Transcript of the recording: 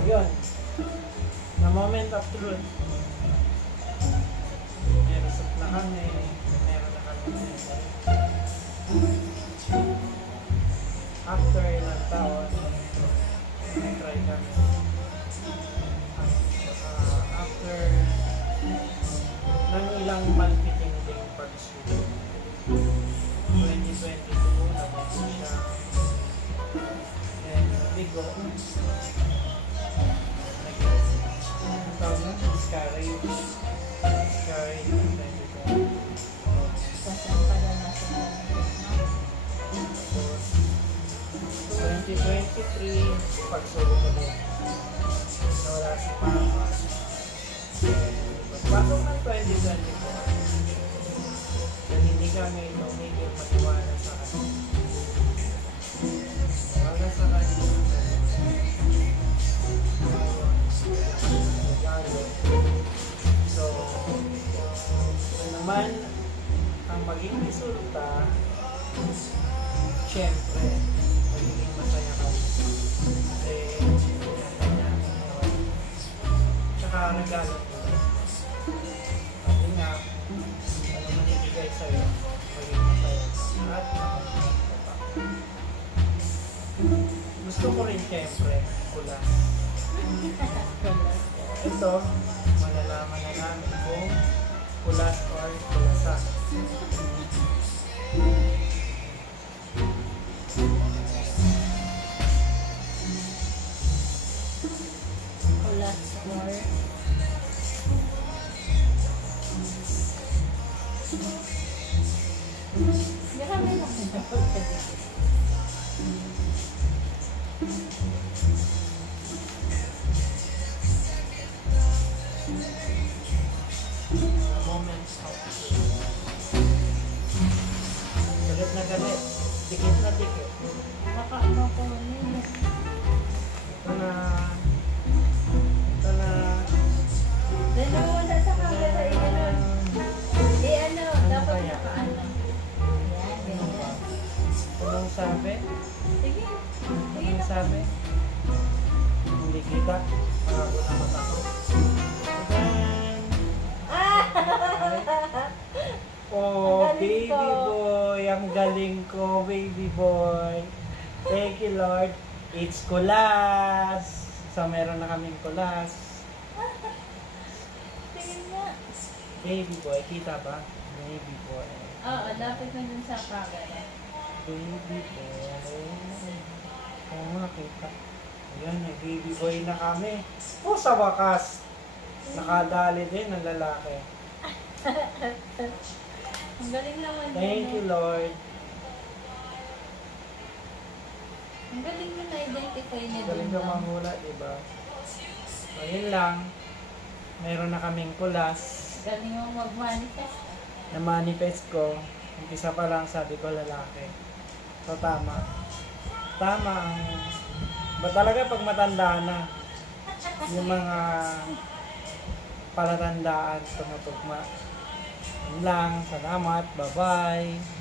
yun. Na moment of truth. May result na kami. Meron na kami. After ilang taon, try kami. After ng ilang malpiting-ting pag-sulit. 2022, nabunso siya. And bigo. Ang tawag na? Miscarriage. Miscarriage. 2023, pagsulong ulit. Nawala si Mama. Pagpasok ng 2024, dahil hindi kami tumigil maniwala sa kanya. Wala sa kanya. So, ano naman ang maging resulta, syempre, magiging masaya ka. Kasi, kanya, tsaka regalo mo. Kasi nga, ano man ibigay sa'yo, magiging masaya. At gusto ko rin syempre, kulas. Ito, malalaman na namin kung kulas or kulasa. Kulas or marami lang Moments of galit na galit, dikit na dikit. baka ano ko yun. Ito na Dahil wala sa camera, ano, dapat kaya? nakaano. Yan, ganyan. Anong sabi? Sige, sige Anong na. sabi? Hindi kita, pangako na mata ko. Then, oh, Ang galing baby ko. boy, ang galing ko, baby boy. Thank you, Lord. It's kulas. So, meron na kaming kulas. Sige nga. Baby boy, kita ba? Baby boy. Oo, lapit mo dun sa camera. Baby boy. Oo nga, kita. Ayan, baby boy na kami. Oh, sa wakas. Nakadali din ang lalaki. Ang galing naman din. Thank you, Lord. Ang galing mo na-identify niya Galing dun ka lang. manghula, diba? So, yun lang. Meron na kaming kulas. Galing mo mag-manifest. Na-manifest ko. Umpisa pa lang sabi ko lalaki. So, tama. Tama ang... Ba talaga pag matanda na, yung mga palatandaan tumutugma. Yun lang. Salamat. Bye-bye.